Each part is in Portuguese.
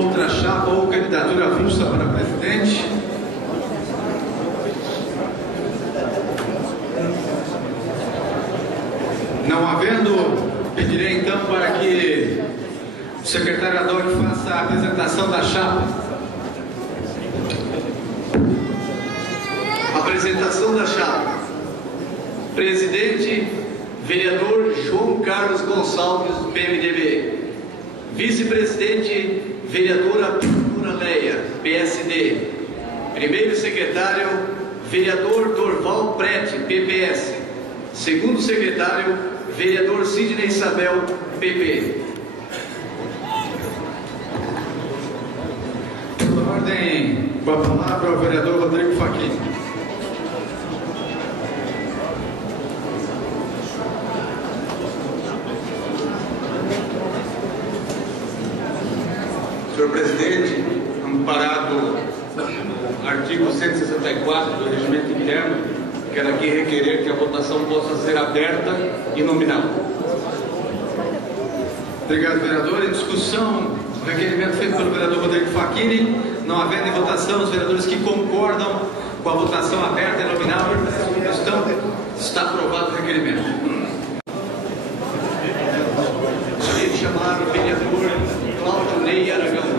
outra chapa ou candidatura avulsa para presidente? Não havendo, pedirei então para que o secretário ad hoc faça a apresentação da chapa. Apresentação da chapa. Presidente, vereador João Carlos Gonçalves, do PMDB. Vice-presidente, vereadora Pintura Leia, PSD. Primeiro secretário, vereador Dorval Prete, PPS. Segundo secretário, vereador Sidney Isabel, PP. Por ordem, com a palavra, o vereador Rodrigo Fachin. Senhor presidente, amparado no artigo 164 do Regimento Interno, quero aqui requerer que a votação possa ser aberta e nominal. Obrigado, vereador. Em discussão, o requerimento feito pelo vereador Rodrigo Fachin. Não havendo em votação, os vereadores que concordam com a votação aberta e nominal está aprovado o requerimento. Gostaria de chamar o vereador Cláudio Ney Aragão.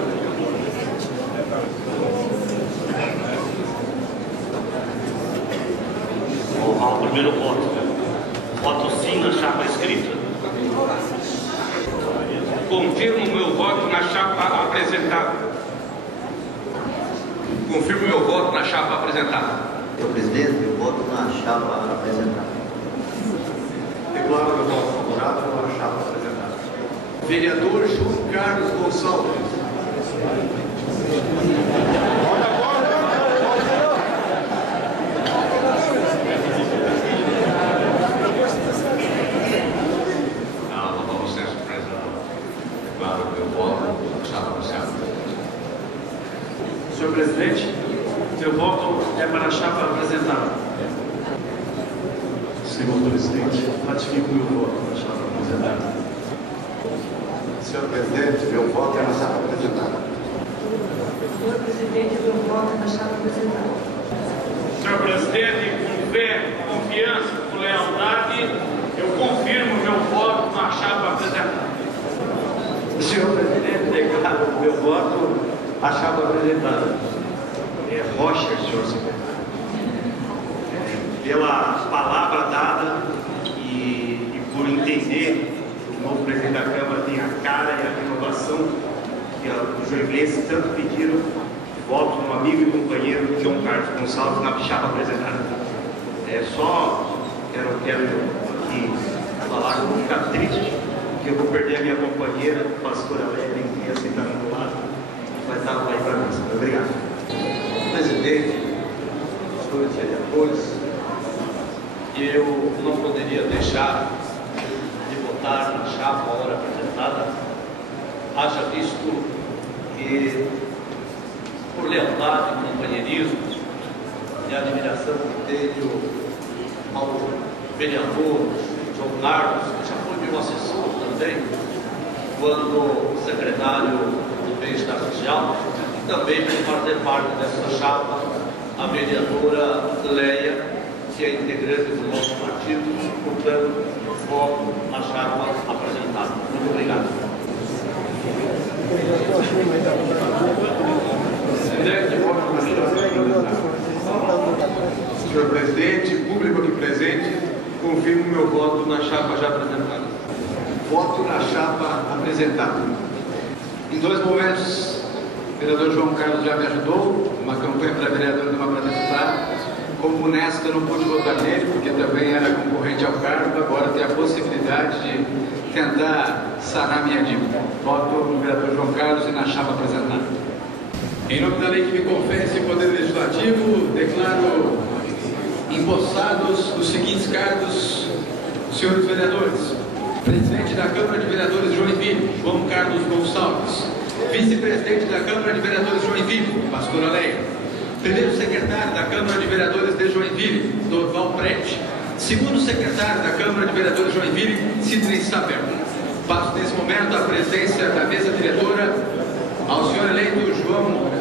Ao primeiro voto. Voto sim na chapa escrita. Confirmo meu voto na chapa apresentada. Confirmo meu voto na chapa apresentada. Senhor presidente, eu voto na chapa apresentada. Declaro meu voto favorável à chapa apresentada. Vereador João Carlos Gonçalves. Senhor presidente, meu voto é para a chapa apresentada. Senhor presidente, ratifico meu voto na chapa apresentada. Senhor presidente, meu voto é na chapa apresentada. Senhor presidente, meu voto é na chapa apresentada. Senhor presidente, com fé, confiança, com lealdade, eu confirmo meu voto na chapa apresentada. Senhor presidente, declaro meu voto à chapa apresentada. Rocha, senhor secretário. Pela palavra dada e por entender que o novo presidente da Câmara tem a cara e a renovação que os joinvilenses tanto pediram, voto no amigo e companheiro João Carlos Gonçalves na chapa apresentada. Quero aqui falar que eu vou ficar triste, que eu vou perder a minha companheira, a pastora Lélia, que ia sentar do meu lado, vai estar lá para mim. Obrigado. Presidente, senhores vereadores, eu não poderia deixar de votar na chapa a hora apresentada, haja visto que, por lealdade, companheirismo e admiração que tenho ao vereador João Carlos, que já foi meu assessor também, quando secretário do Bem-Estar Social, e também por fazer parte dessa chapa, a vereadora Leia, que é integrante do nosso partido, portanto, voto na chapa apresentada. Muito obrigado. Senhor presidente, público aqui presente, confirmo meu voto na chapa já apresentada. Voto na chapa apresentada. Em dois momentos, o vereador João Carlos já me ajudou, uma campanha para vereador de uma deputada. Como nesta eu não pude votar nele, porque também era concorrente ao cargo, agora tem a possibilidade de tentar sanar minha dívida. Voto no vereador João Carlos e na chapa apresentada. Em nome da lei que me confere esse poder legislativo, declaro empossados os seguintes cargos, senhores vereadores. Presidente da Câmara de Vereadores de Joinville, João Carlos Gonçalves. Vice-presidente da Câmara de Vereadores de Joinville, pastora Leia. Primeiro secretário da Câmara de Vereadores de Joinville, Dorval Prete. Segundo secretário da Câmara de Vereadores de Joinville, Sidney Isabel. Passo nesse momento a presidência da mesa diretora Ao senhor eleito João